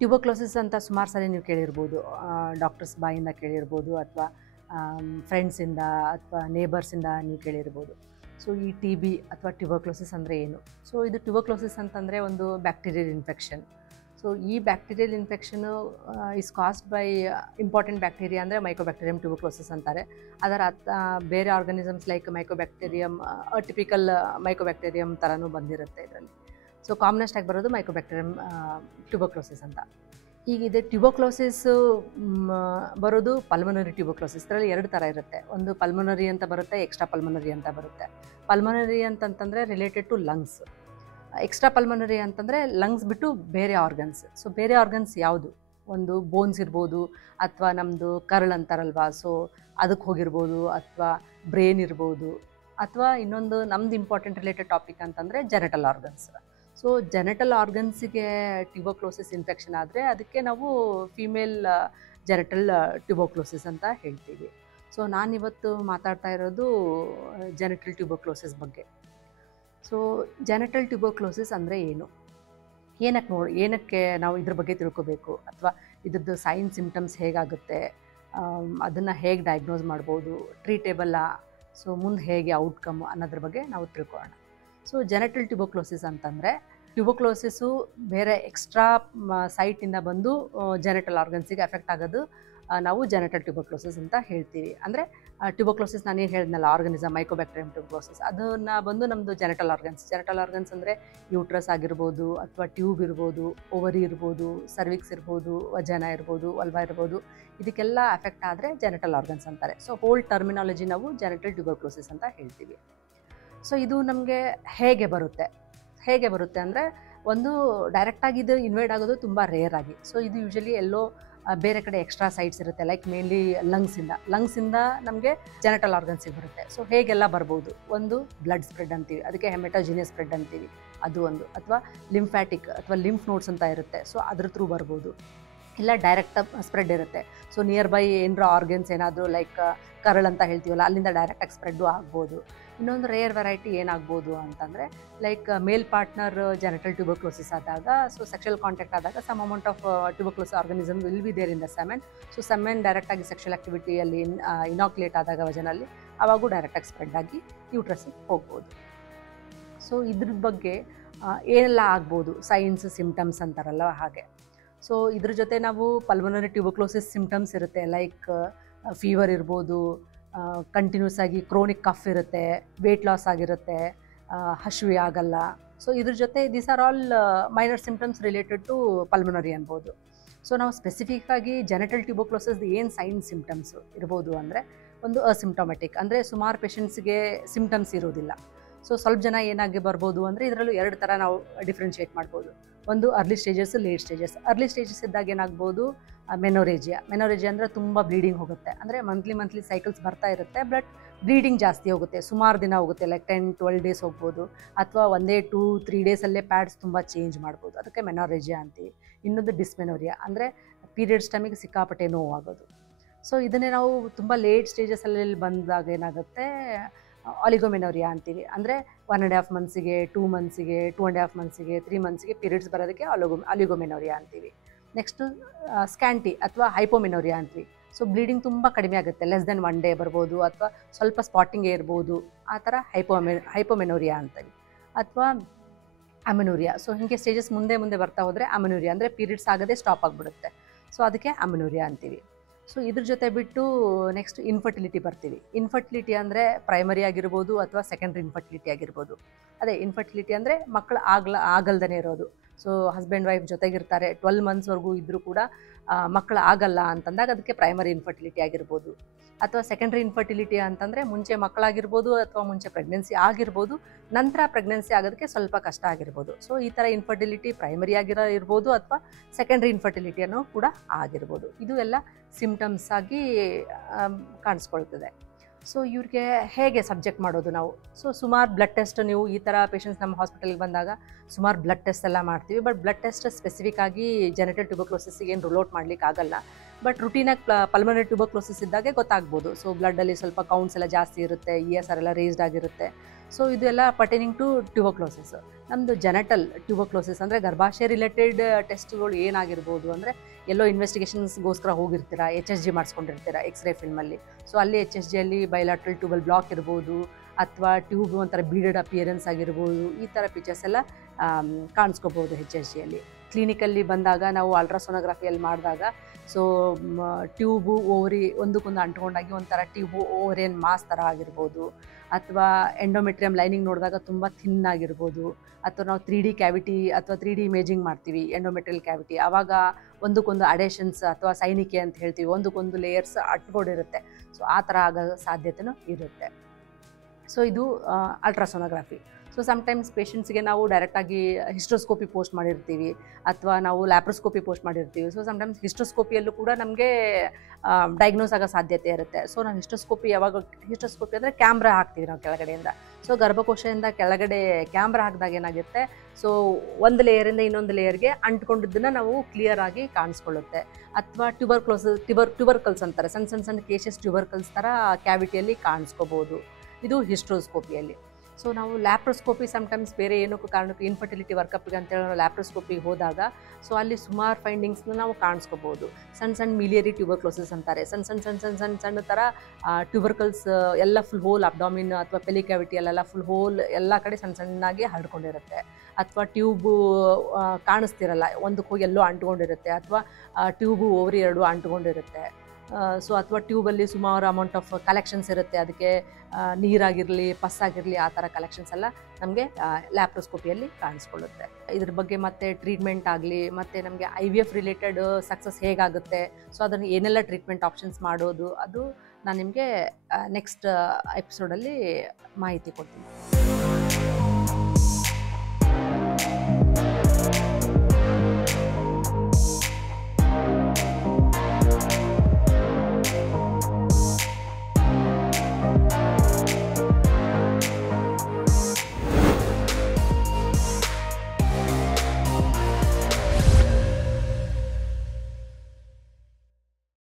Tuberculosis ಅಂತ ಸುಮಾರು ಸಲ ನೀವು ಕೇಳಿರ್ಬೋದು, ಡಾಕ್ಟರ್ಸ್ ಬಾಯಿಂದ ಕೇಳಿರ್ಬೋದು ಅಥವಾ ಫ್ರೆಂಡ್ಸಿಂದ ಅಥವಾ ನೇಬರ್ಸಿಂದ ನೀವು ಕೇಳಿರ್ಬೋದು. ಸೊ ಈ ಟಿ ಬಿ ಅಥವಾ ಟ್ಯೂಬರ್ಕ್ಲೋಸಿಸ್ ಅಂದರೆ ಏನು? ಸೊ ಇದು ಟ್ಯೂಬರ್ಕ್ಲೋಸಿಸ್ ಅಂತಂದರೆ ಒಂದು ಬ್ಯಾಕ್ಟೀರಿಯಲ್ ಇನ್ಫೆಕ್ಷನ್. ಸೊ ಈ bacterial infection is caused by important bacteria ಅಂದರೆ ಮೈಕೋಬ್ಯಾಕ್ಟೀರಿಯಂ ಟ್ಯೂಬರ್ಕ್ಲೋಸಿಸ್ ಅಂತಾರೆ. ಅದರ ಬೇರೆ organisms like mycobacterium, typical mycobacterium ಥರನೂ ಬಂದಿರುತ್ತೆ ಇದರಲ್ಲಿ. ಸೊ ಕಾಮನೆಸ್ಟ್ ಆಗಿ ಬರೋದು ಮೈಕೋಬ್ಯಾಕ್ಟೀರಿಯಂ ಟ್ಯೂಬರ್ಕ್ಲೋಸಿಸ್ ಅಂತ. ಹೀಗಿದೆ ಟ್ಯೂಬರ್ಕ್ಲೋಸಿಸ್ಸು ಬರೋದು ಪಲ್ಮನರಿ ಟ್ಯೂಬರ್ಕ್ಲೋಸಿಸ್. ಇದರಲ್ಲಿ 2 ಥರ ಇರುತ್ತೆ. ಒಂದು ಪಲ್ಮನರಿ ಅಂತ ಬರುತ್ತೆ, ಎಕ್ಸ್ಟ್ರಾ ಪಲ್ಮನರಿ ಅಂತ ಬರುತ್ತೆ. ಪಲ್ಮನರಿ ಅಂತಂತಂದರೆ related to lungs. Extra pulmonary ಅಂತಂದರೆ ಲಂಗ್ಸ್ ಬಿಟ್ಟು ಬೇರೆ ಆರ್ಗನ್ಸ್. ಸೊ ಬೇರೆ ಆರ್ಗನ್ಸ್ ಯಾವುದು? ಒಂದು ಬೋನ್ಸ್ ಇರ್ಬೋದು, ಅಥವಾ ನಮ್ಮದು ಕರಳು ಅಂತಾರಲ್ವಾ, ಸೊ ಅದಕ್ಕೆ ಹೋಗಿರ್ಬೋದು, ಅಥವಾ ಬ್ರೇನ್ ಇರ್ಬೋದು, ಅಥವಾ ಇನ್ನೊಂದು ನಮ್ದು ಇಂಪಾರ್ಟೆಂಟ್ ರಿಲೇಟೆಡ್ ಟಾಪಿಕ್ ಅಂತಂದರೆ ಜೆನೆಟಲ್ ಆರ್ಗನ್ಸ್. ಸೊ ಜೆನೆಟಲ್ ಆರ್ಗನ್ಸಿಗೆ ಟ್ಯೂಬರ್ಕ್ಲೋಸಿಸ್ ಇನ್ಫೆಕ್ಷನ್ ಆದರೆ ಅದಕ್ಕೆ ನಾವು ಫೀಮೇಲ್ ಜೆನೆಟಲ್ ಟ್ಯೂಬರ್ಕ್ಲೋಸಿಸ್ ಅಂತ ಹೇಳ್ತೀವಿ. ಸೊ ನಾನಿವತ್ತು ಮಾತಾಡ್ತಾ ಇರೋದು ಜೆನೆಟಲ್ ಟ್ಯೂಬರ್ಕ್ಲೋಸಿಸ್ ಬಗ್ಗೆ. ಸೊ ಜೆನೆಟಲ್ ಟ್ಯೂಬರ್ಕ್ಲೋಸಿಸ್ ಅಂದರೆ ಏನು? ಏನಕ್ಕೆ ನಾವು ಇದ್ರ ಬಗ್ಗೆ ತಿಳ್ಕೊಬೇಕು, ಅಥವಾ ಇದ್ರದ್ದು ಸೈನ್ ಸಿಮ್ಟಮ್ಸ್ ಹೇಗಾಗುತ್ತೆ, ಅದನ್ನು ಹೇಗೆ ಡಯಾಗ್ನೋಸ್ ಮಾಡ್ಬೋದು, ಟ್ರೀಟೇಬಲ್ಲ, ಸೊ ಮುಂದೆ ಹೇಗೆ ಔಟ್ಕಮ್ ಅನ್ನೋದ್ರ ಬಗ್ಗೆ ನಾವು ತಿಳ್ಕೊಳ್ಳೋಣ. ಸೊ ಜೆನೆಟಲ್ ಟ್ಯೂಬರ್ಕ್ಲೋಸಿಸ್ ಅಂತಂದರೆ ಟ್ಯೂಬರ್ಕ್ಲೋಸಿಸ್ಸು ಬೇರೆ ಎಕ್ಸ್ಟ್ರಾ ಸೈಟಿಂದ ಬಂದು ಜೆನೆಟಲ್ ಆರ್ಗನ್ಸಿಗೆ ಎಫೆಕ್ಟ್ ಆಗೋದು ನಾವು ಜೆನೆಟಲ್ ಟ್ಯೂಬರ್ಕ್ಲೋಸಿಸ್ ಅಂತ ಹೇಳ್ತೀವಿ. ಅಂದರೆ ಟ್ಯೂಬರ್ಕ್ಲೋಸಿಸ್ ನಾನೇನು ಹೇಳಿದ್ನಲ್ಲ, ಆರ್ಗನಿಸಮ್ ಮೈಕೋಬ್ಯಾಕ್ಟೀರಿಯಂ ಟ್ಯೂಬರ್ಕ್ಲೋಸಿಸ್, ಅದನ್ನು ಬಂದು ನಮ್ಮದು ಜೆನೆಟಲ್ ಆರ್ಗನ್ಸ್. ಜೆನೆಟಲ್ ಆರ್ಗನ್ಸ್ ಅಂದರೆ ಯೂಟ್ರಸ್ ಆಗಿರ್ಬೋದು, ಅಥವಾ ಟ್ಯೂಬ್ ಇರ್ಬೋದು, ಓವರಿ ಇರ್ಬೋದು, ಸರ್ವಿಕ್ಸ್ ಇರ್ಬೋದು, ವಜನ ಇರ್ಬೋದು, ವಲ್ವಾ ಇರ್ಬೋದು, ಇದಕ್ಕೆಲ್ಲ ಎಫೆಕ್ಟ್ ಆದರೆ ಜೆನೆಟಲ್ ಆರ್ಗನ್ಸ್ ಅಂತಾರೆ. ಸೊ ಹೋಲ್ ಟರ್ಮಿನಾಲಜಿ ನಾವು ಜೆನೆಟಲ್ ಟ್ಯೂಬರ್ಕ್ಲೋಸಿಸ್ ಅಂತ ಹೇಳ್ತೀವಿ. ಸೊ ಇದು ನಮಗೆ ಹೇಗೆ ಬರುತ್ತೆ ಅಂದರೆ, ಒಂದು ಡೈರೆಕ್ಟಾಗಿ ಇದು ಇನ್ವೈಡ್ ಆಗೋದು ತುಂಬ ರೇರ್ ಆಗಿ. ಸೊ ಇದು ಯೂಶಲಿ ಎಲ್ಲೋ ಬೇರೆ ಕಡೆ ಎಕ್ಸ್ಟ್ರಾ ಸೈಟ್ಸ್ ಇರುತ್ತೆ, ಲೈಕ್ ಮೇನ್ಲಿ ಲಂಗ್ಸಿಂದ ನಮಗೆ ಜೆನೆಟಲ್ ಆರ್ಗನ್ಸಿಗೆ ಬರುತ್ತೆ. ಸೊ ಹೇಗೆಲ್ಲ ಬರ್ಬೋದು? ಒಂದು ಬ್ಲಡ್ ಸ್ಪ್ರೆಡ್ ಅಂತೀವಿ, ಅದಕ್ಕೆ ಹೆಮೆಟೋಜಿನಿಯಸ್ ಸ್ಪ್ರೆಡ್ ಅಂತೀವಿ, ಅದು ಒಂದು. ಅಥವಾ ಲಿಂಫ್ಯಾಟಿಕ್ ಅಥವಾ ಲಿಂಫ್ ನೋಡ್ಸ್ ಅಂತ ಇರುತ್ತೆ, ಸೊ ಅದ್ರ ಥ್ರೂ ಬರ್ಬೋದು. ಇಲ್ಲ ಡೈರೆಕ್ಟ್ ಸ್ಪ್ರೆಡ್ ಇರುತ್ತೆ. ಸೊ ನಿಯರ್ ಬೈ ಏನರ ಆರ್ಗನ್ಸ್ ಏನಾದರೂ ಲೈಕ್ ಕರಳು ಅಂತ ಹೇಳ್ತೀವಲ್ಲ, ಅಲ್ಲಿಂದ ಡೈರೆಕ್ಟಾಗಿ ಸ್ಪ್ರೆಡ್ಡು ಆಗ್ಬೋದು. ಇನ್ನೊಂದು ರೇರ್ ವೆರೈಟಿ ಏನಾಗ್ಬೋದು ಅಂತಂದರೆ, like male partner genital tuberculosis ಆದಾಗ, ಸೊ ಸೆಕ್ಷುವಲ್ ಕಾಂಟ್ಯಾಕ್ಟ್ ಆದಾಗ some amount of tuberculosis organism will be there in the semen. So semen ಡೈರೆಕ್ಟಾಗಿ ಸೆಕ್ಷುವಲ್ ಆಕ್ಟಿವಿಟಿಯಲ್ಲಿ ಇನಾಕ್ಯುಲೇಟ್ ಆದಾಗ ವಜನಲ್ಲಿ, ಆವಾಗೂ ಡೈರೆಕ್ಟಾಗಿ ಸ್ಪ್ರೆಡ್ ಆಗಿ ಯೂಟ್ರಸ್ಸಿಗೆ ಹೋಗ್ಬೋದು. ಸೊ ಇದ್ರ ಬಗ್ಗೆ ಏನೆಲ್ಲ ಆಗ್ಬೋದು, ಸೈನ್ಸ್ ಸಿಮ್ಟಮ್ಸ್ ಅಂತಾರಲ್ಲ ಹಾಗೆ. ಸೊ ಇದ್ರ ಜೊತೆ ನಾವು ಪಲ್ಮನರಿ ಟ್ಯೂಬರ್ಕ್ಲೋಸಿಸ್ ಸಿಮ್ಟಮ್ಸ್ ಇರುತ್ತೆ, ಲೈಕ್ ಫೀವರ್ ಇರ್ಬೋದು, ಕಂಟಿನ್ಯೂಸ್ ಆಗಿ ಕ್ರೋನಿಕ್ ಕಫ್ ಇರುತ್ತೆ, ವೆಯ್ಟ್ ಲಾಸ್ ಆಗಿರುತ್ತೆ, ಹಸಿವೆ ಆಗಲ್ಲ. ಸೊ ಇದ್ರ ಜೊತೆ these are all minor symptoms related to pulmonary ಅನ್ಬೋದು. ಸೊ ನಾವು ಸ್ಪೆಸಿಫಿಕ್ಕಾಗಿ ಜೆನೆಟಲ್ ಟ್ಯೂಬರ್ಕ್ಲೋಸಿಸ್ ಏನು ಸೈನ್ ಸಿಮ್ಟಮ್ಸ್ ಇರ್ಬೋದು ಅಂದರೆ, ಒಂದು ಅಸಿಮ್ಟೊಮೆಟಿಕ್, ಅಂದರೆ ಸುಮಾರು ಪೇಷಂಟ್ಸ್ಗೆ ಸಿಮ್ಟಮ್ಸ್ ಇರೋದಿಲ್ಲ. ಸೊ ಸ್ವಲ್ಪ ಜನ ಏನಾಗಿ ಬರ್ಬೋದು ಅಂದರೆ, ಇದರಲ್ಲೂ 2 ಥರ ನಾವು ಡಿಫ್ರೆನ್ಷಿಯೇಟ್ ಮಾಡ್ಬೋದು. ಒಂದು early stages, late stages. Early stages ಇದ್ದಾಗ ಏನಾಗ್ಬೋದು, ಮೆನೋರೇಜಿಯಾ ಅಂದರೆ ತುಂಬ ಬ್ಲೀಡಿಂಗ್ ಹೋಗುತ್ತೆ. ಅಂದರೆ ಮಂತ್ಲಿ ಸೈಕಲ್ಸ್ ಬರ್ತಾ ಇರುತ್ತೆ, ಬಟ್ ಬ್ಲೀಡಿಂಗ್ ಜಾಸ್ತಿ ಹೋಗುತ್ತೆ, ಸುಮಾರು ದಿನ ಹೋಗುತ್ತೆ, ಲೈಕ್ 10-12 ಡೇಸ್ ಹೋಗ್ಬೋದು, ಅಥವಾ 1-2-3 ಡೇಸಲ್ಲೇ ಪ್ಯಾಡ್ಸ್ ತುಂಬ ಚೇಂಜ್ ಮಾಡ್ಬೋದು, ಅದಕ್ಕೆ ಮೆನೋರೇಜಿಯಾ ಅಂತೀವಿ. ಇನ್ನೊಂದು ಡಿಸ್ಮೆನೋರಿಯಾ, ಅಂದರೆ ಪೀರಿಯಡ್ಸ್ ಟೈಮಿಗೆ ಸಿಕ್ಕಾಪಟ್ಟೆ ನೋವಾಗೋದು. ಸೊ ಇದನ್ನೇ ನಾವು ತುಂಬ ಲೇಟ್ ಸ್ಟೇಜಸಲ್ಲಿ ಬಂದಾಗ ಏನಾಗುತ್ತೆ, ಆಲಿಗೋಮೆನೋರಿಯಾ ಅಂತೀವಿ. ಅಂದರೆ 1.5 ಮಂತ್ಸಿಗೆ, 2 ಮಂತ್ಸಿಗೆ, 2.5 ಮಂತ್ಸಿಗೆ, 3 ಮಂತ್ಸಿಗೆ ಪೀರಿಯಡ್ಸ್ ಬರೋದಕ್ಕೆ ಆಲಿಗೋಮೆನೋರಿಯಾ ಅಂತೀವಿ. ನೆಕ್ಸ್ಟು ಸ್ಕ್ಯಾಂಟಿ ಅಥವಾ ಹೈಪೋಮೆನೋರಿಯಾ ಅಂತೀವಿ. ಸೊ ಬ್ಲೀಡಿಂಗ್ ತುಂಬ ಕಡಿಮೆ ಆಗುತ್ತೆ, ಲೆಸ್ ದೆನ್ 1 ಡೇ ಬರ್ಬೋದು, ಅಥವಾ ಸ್ವಲ್ಪ ಸ್ಪಾಟಿಂಗೇ ಇರ್ಬೋದು, ಆ ಥರ ಹೈಪೋಮೆನೋರಿಯಾ ಅಂತೀವಿ. ಅಥವಾ ಅಮೆನೋರಿಯಾ. ಸೊ ಹೀಗೆ ಸ್ಟೇಜಸ್ ಮುಂದೆ ಬರ್ತಾ ಹೋದರೆ ಅಮೆನೋರಿಯಾ, ಅಂದರೆ ಪೀರಿಯಡ್ಸ್ ಆಗದೆ ಸ್ಟಾಪ್ ಆಗಿಬಿಡುತ್ತೆ. ಸೊ ಅದಕ್ಕೆ ಅಮೆನೋರಿಯಾ ಅಂತೀವಿ. ಸೊ ಇದ್ರ ಜೊತೆ ಬಿಟ್ಟು ನೆಕ್ಸ್ಟ್ ಇನ್ಫರ್ಟಿಲಿಟಿ ಬರ್ತೀವಿ. ಇನ್ಫರ್ಟಿಲಿಟಿ ಅಂದರೆ ಪ್ರೈಮರಿ ಆಗಿರ್ಬೋದು, ಅಥವಾ ಸೆಕೆಂಡ್ರಿ ಇನ್ಫರ್ಟಿಲಿಟಿ ಆಗಿರ್ಬೋದು. ಅದೇ ಇನ್ಫರ್ಟಿಲಿಟಿ ಅಂದರೆ ಮಕ್ಕಳು ಆಗಲ್ದೇ ಇರೋದು. ಸೊ ಹಸ್ಬೆಂಡ್ ವೈಫ್ ಜೊತೆಗಿರ್ತಾರೆ, 12 ಮಂತ್ಸ್ವರೆಗೂ ಇದ್ದರೂ ಕೂಡ ಮಕ್ಕಳು ಆಗಲ್ಲ ಅಂತಂದಾಗ ಅದಕ್ಕೆ ಪ್ರೈಮರಿ ಇನ್ಫರ್ಟಿಲಿಟಿ ಆಗಿರ್ಬೋದು. ಅಥವಾ ಸೆಕೆಂಡ್ರಿ ಇನ್ಫರ್ಟಿಲಿಟಿ ಅಂತಂದರೆ ಮುಂಚೆ ಮಕ್ಕಳಾಗಿರ್ಬೋದು, ಅಥವಾ ಮುಂಚೆ ಪ್ರೆಗ್ನೆನ್ಸಿ ಆಗಿರ್ಬೋದು, ನಂತರ ಪ್ರೆಗ್ನೆನ್ಸಿ ಆಗೋದಕ್ಕೆ ಸ್ವಲ್ಪ ಕಷ್ಟ ಆಗಿರ್ಬೋದು. ಸೊ ಈ ಥರ ಇನ್ಫರ್ಟಿಲಿಟಿ ಪ್ರೈಮರಿ ಇರ್ಬೋದು, ಅಥವಾ ಸೆಕೆಂಡ್ರಿ ಇನ್ಫರ್ಟಿಲಿಟಿಯನ್ನು ಕೂಡ ಆಗಿರ್ಬೋದು. ಇದು ಎಲ್ಲ ಸಿಮ್ಟಮ್ಸ್ ಆಗಿ ಕಾಣಿಸ್ಕೊಳ್ತದೆ. ಸೊ ಇವ್ರಿಗೆ ಹೇಗೆ ಸಬ್ಜೆಕ್ಟ್ ಮಾಡೋದು ನಾವು? ಸೊ ಸುಮಾರು ಬ್ಲಡ್ ಟೆಸ್ಟ್, ನೀವು ಈ ಥರ ಪೇಷಂಟ್ಸ್ ನಮ್ಮ ಹಾಸ್ಪಿಟಲ್ಗೆ ಬಂದಾಗ ಸುಮಾರು ಬ್ಲಡ್ ಟೆಸ್ಟ್ ಎಲ್ಲ ಮಾಡ್ತೀವಿ. ಬಟ್ ಬ್ಲಡ್ ಟೆಸ್ಟ್ ಸ್ಪೆಸಿಫಿಕ್ ಆಗಿ ಜೆನೆಟಲ್ ಟ್ಯೂಬರ್ಕ್ಲೋಸಿಸ್ಗೆ ಏನು ರೂಲ್ ಔಟ್ ಮಾಡಲಿಕ್ಕೆ ಆಗಲ್ಲ. ಬಟ್ ರುಟೀನಾಗಿ ಪಲ್ಮನರಿ ಟ್ಯೂಬರ್ಕ್ಲೋಸಿಸ್ ಇದ್ದಾಗೆ ಗೊತ್ತಾಗ್ಬೋದು. ಸೊ ಬ್ಲಡ್ಡಲ್ಲಿ ಸ್ವಲ್ಪ ಕೌಂಟ್ಸ್ ಎಲ್ಲ ಜಾಸ್ತಿ ಇರುತ್ತೆ, ESR ಎಲ್ಲ ರೇಸ್ಡ್ ಆಗಿರುತ್ತೆ. ಸೊ ಇದೆಲ್ಲ ಪರ್ಟೈನಿಂಗ್ ಟು ಟ್ಯೂಬರ್ಕ್ಲೋಸಿಸ್. ನಮ್ಮದು ಜೆನೆಟಲ್ ಟ್ಯೂಬರ್ಕ್ಲೋಸಿಸ್ ಅಂದರೆ ಗರ್ಭಾಶಯ ರಿಲೇಟೆಡ್ ಟೆಸ್ಟ್ಗಳು ಏನಾಗಿರ್ಬೋದು ಅಂದರೆ, ಎಲ್ಲೋ ಇನ್ವೆಸ್ಟಿಗೇಷನ್ಸ್ಗೋಸ್ಕರ ಹೋಗಿರ್ತೀರಾ, HSG ಮಾಡಿಸ್ಕೊಂಡಿರ್ತೀರಾ ಎಕ್ಸ್ರೇ ಫಿಲ್ಮಲ್ಲಿ. ಸೊ ಅಲ್ಲಿ HSGಯಲ್ಲಿ ಬೈಲಾಟ್ರಲ್ ಟ್ಯೂಬಲ್ ಬ್ಲಾಕ್ ಇರ್ಬೋದು, ಅಥವಾ ಟ್ಯೂಬ್ ಒಂಥರ ಬೀಡೆಡ್ ಅಪಿಯರೆನ್ಸ್ ಆಗಿರ್ಬೋದು. ಈ ಥರ ಪಿಕ್ಚರ್ಸ್ ಎಲ್ಲ ಕಾಣಿಸ್ಕೋಬೋದು HSGಯಲ್ಲಿ. ಕ್ಲಿನಿಕಲ್ಲಿ ಬಂದಾಗ ನಾವು ಅಲ್ಟ್ರಾಸೋನೋಗ್ರಫಿಯಲ್ಲಿ ಮಾಡಿದಾಗ ಸೊ ಟ್ಯೂಬು ಓವರಿ ಒಂದಕ್ಕೊಂದು ಅಂಟ್ಕೊಂಡಾಗಿ ಒಂಥರ ಟ್ಯೂಬು ಓವರಿಯನ್ ಮಾಸ್ ಥರ ಆಗಿರ್ಬೋದು, ಅಥವಾ ಎಂಡೋಮೆಟ್ರಿಯಮ್ ಲೈನಿಂಗ್ ನೋಡಿದಾಗ ತುಂಬ ಥಿನ್ ಆಗಿರ್ಬೋದು, ಅಥವಾ ನಾವು 3D ಕ್ಯಾವಿಟಿ ಅಥವಾ 3D ಇಮೇಜಿಂಗ್ ಮಾಡ್ತೀವಿ ಎಂಡೋಮೆಟ್ರಿಯಲ್ ಕ್ಯಾವಿಟಿ, ಆವಾಗ ಒಂದಕ್ಕೊಂದು ಅಡೇಷನ್ಸ್ ಅಥವಾ ಸೈನಿಕೆ ಅಂತ ಹೇಳ್ತೀವಿ, ಒಂದಕ್ಕೊಂದು ಲೇಯರ್ಸ್ ಅಟ್ಕೊಂಡಿರುತ್ತೆ. ಸೊ ಆ ಥರ ಆಗೋ ಸಾಧ್ಯತೆಯೂ ಇರುತ್ತೆ. ಸೊ ಇದು ಅಲ್ಟ್ರಾಸೋನೋಗ್ರಫಿ. ಸೊ ಸಮ್ಟೈಮ್ಸ್ ಪೇಷಂಟ್ಸ್ಗೆ ನಾವು ಡೈರೆಕ್ಟಾಗಿ ಹಿಸ್ಟ್ರೋಸ್ಕೋಪಿ ಪೋಸ್ಟ್ ಮಾಡಿರ್ತೀವಿ, ಅಥವಾ ನಾವು ಲ್ಯಾಪ್ರೋಸ್ಕೋಪಿ ಪೋಸ್ಟ್ ಮಾಡಿರ್ತೀವಿ. ಸೊ ಸಮ್ಟೈಮ್ಸ್ ಹಿಸ್ಟ್ರೋಸ್ಕೋಪಿಯಲ್ಲೂ ಕೂಡ ನಮಗೆ ಡಯಾಗ್ನೋಸ್ ಆಗೋ ಸಾಧ್ಯತೆ ಇರುತ್ತೆ. ಸೊ ನಾವು ಹಿಸ್ಟ್ರೋಸ್ಕೋಪಿ ಅಂದರೆ ಕ್ಯಾಮ್ರಾ ಹಾಕ್ತೀವಿ ನಾವು ಕೆಳಗಡೆಯಿಂದ. ಸೊ ಗರ್ಭಕೋಶದಿಂದ ಕೆಳಗಡೆ ಕ್ಯಾಮ್ರಾ ಹಾಕಿದಾಗ ಏನಾಗುತ್ತೆ, ಸೊ ಒಂದು ಲೇಯರಿಂದ ಇನ್ನೊಂದು ಲೇಯರ್ಗೆ ಅಂಟ್ಕೊಂಡಿದ್ದನ್ನು ನಾವು ಕ್ಲಿಯರ್ ಆಗಿ ಕಾಣಿಸ್ಕೊಳ್ಳುತ್ತೆ. ಅಥವಾ ಟ್ಯೂಬರ್ಕಲ್ಸ್ ಅಂತಾರೆ, ಸಣ್ಣ ಸಣ್ಣ ಕೇಶಸ್ ಟ್ಯೂಬರ್ಕಲ್ಸ್ ಥರ ಕ್ಯಾವಿಟಿಯಲ್ಲಿ ಕಾಣಿಸ್ಕೋಬೋದು. ಇದು ಹಿಸ್ಟ್ರೋಸ್ಕೋಪಿಯಲ್ಲಿ. ಸೊ ನಾವು ಲ್ಯಾಪ್ರೋಸ್ಕೋಪಿ ಸಮ್ಟೈಮ್ಸ್ ಬೇರೆ ಏನಕ್ಕೂ ಕಾರಣಕ್ಕೂ ಇನ್ಫರ್ಟಿಲಿಟಿ ವರ್ಕಪ್ಗೆ ಅಂತೇಳಿ ನಾವು ಲ್ಯಾಪ್ರೋಸ್ಕೋಪಿಗೆ ಹೋದಾಗ ಸೊ ಅಲ್ಲಿ ಸುಮಾರು ಫೈಂಡಿಂಗ್ಸ್ನ ನಾವು ಕಾಣಿಸ್ಕೋಬೋದು. ಸಣ್ಣ ಮಿಲಿಯರಿ ಟ್ಯೂಬರ್ಕ್ಲೋಸಿಸ್ ಅಂತಾರೆ, ಸಣ್ಣ ಥರ ಟ್ಯೂಬರ್ಕಲ್ಸ್ ಎಲ್ಲ ಫುಲ್ ಹೋಲ್ ಅಬ್ಡಾಮಿನ್ ಅಥವಾ ಪೆಲಿ ಕ್ಯಾವಿಟಿಯಲ್ಲೆಲ್ಲ ಫುಲ್ ಹೋಲ್ ಎಲ್ಲ ಕಡೆ ಸಣ್ಣಾಗಿ ಹರಡ್ಕೊಂಡಿರುತ್ತೆ. ಅಥವಾ ಟ್ಯೂಬು ಕಾಣಿಸ್ತಿರಲ್ಲ, ಒಂದಕ್ಕೆ ಹೋಗಿ ಎಲ್ಲೋ ಅಂಟ್ಕೊಂಡಿರುತ್ತೆ, ಅಥವಾ ಟ್ಯೂಬು ಓವರಿ ಎರಡು ಅಂಟ್ಕೊಂಡಿರುತ್ತೆ. ಸೊ ಅಥವಾ ಟ್ಯೂಬಲ್ಲಿ ಸುಮಾರು ಅಮೌಂಟ್ ಆಫ್ ಕಲೆಕ್ಷನ್ಸ್ ಇರುತ್ತೆ, ಅದಕ್ಕೆ ನೀರಾಗಿರಲಿ ಪಸ್ಸಾಗಿರಲಿ ಆ ಥರ ಕಲೆಕ್ಷನ್ಸ್ ಎಲ್ಲ ನಮಗೆ ಲ್ಯಾಪ್ರೋಸ್ಕೋಪಿಯಲ್ಲಿ ಕಾಣಿಸ್ಕೊಳ್ಳುತ್ತೆ. ಇದ್ರ ಬಗ್ಗೆ ಮತ್ತೆ ಟ್ರೀಟ್ಮೆಂಟ್ ಆಗಲಿ, ಮತ್ತು ನಮಗೆ IVF ರಿಲೇಟೆಡ್ ಸಕ್ಸಸ್ ಹೇಗಾಗುತ್ತೆ, ಸೊ ಅದನ್ನು ಏನೆಲ್ಲ ಟ್ರೀಟ್ಮೆಂಟ್ ಆಪ್ಷನ್ಸ್ ಮಾಡೋದು, ಅದು ನಾನು ನಿಮಗೆ ನೆಕ್ಸ್ಟ್ ಎಪಿಸೋಡಲ್ಲಿ ಮಾಹಿತಿ ಕೊಡ್ತೀನಿ.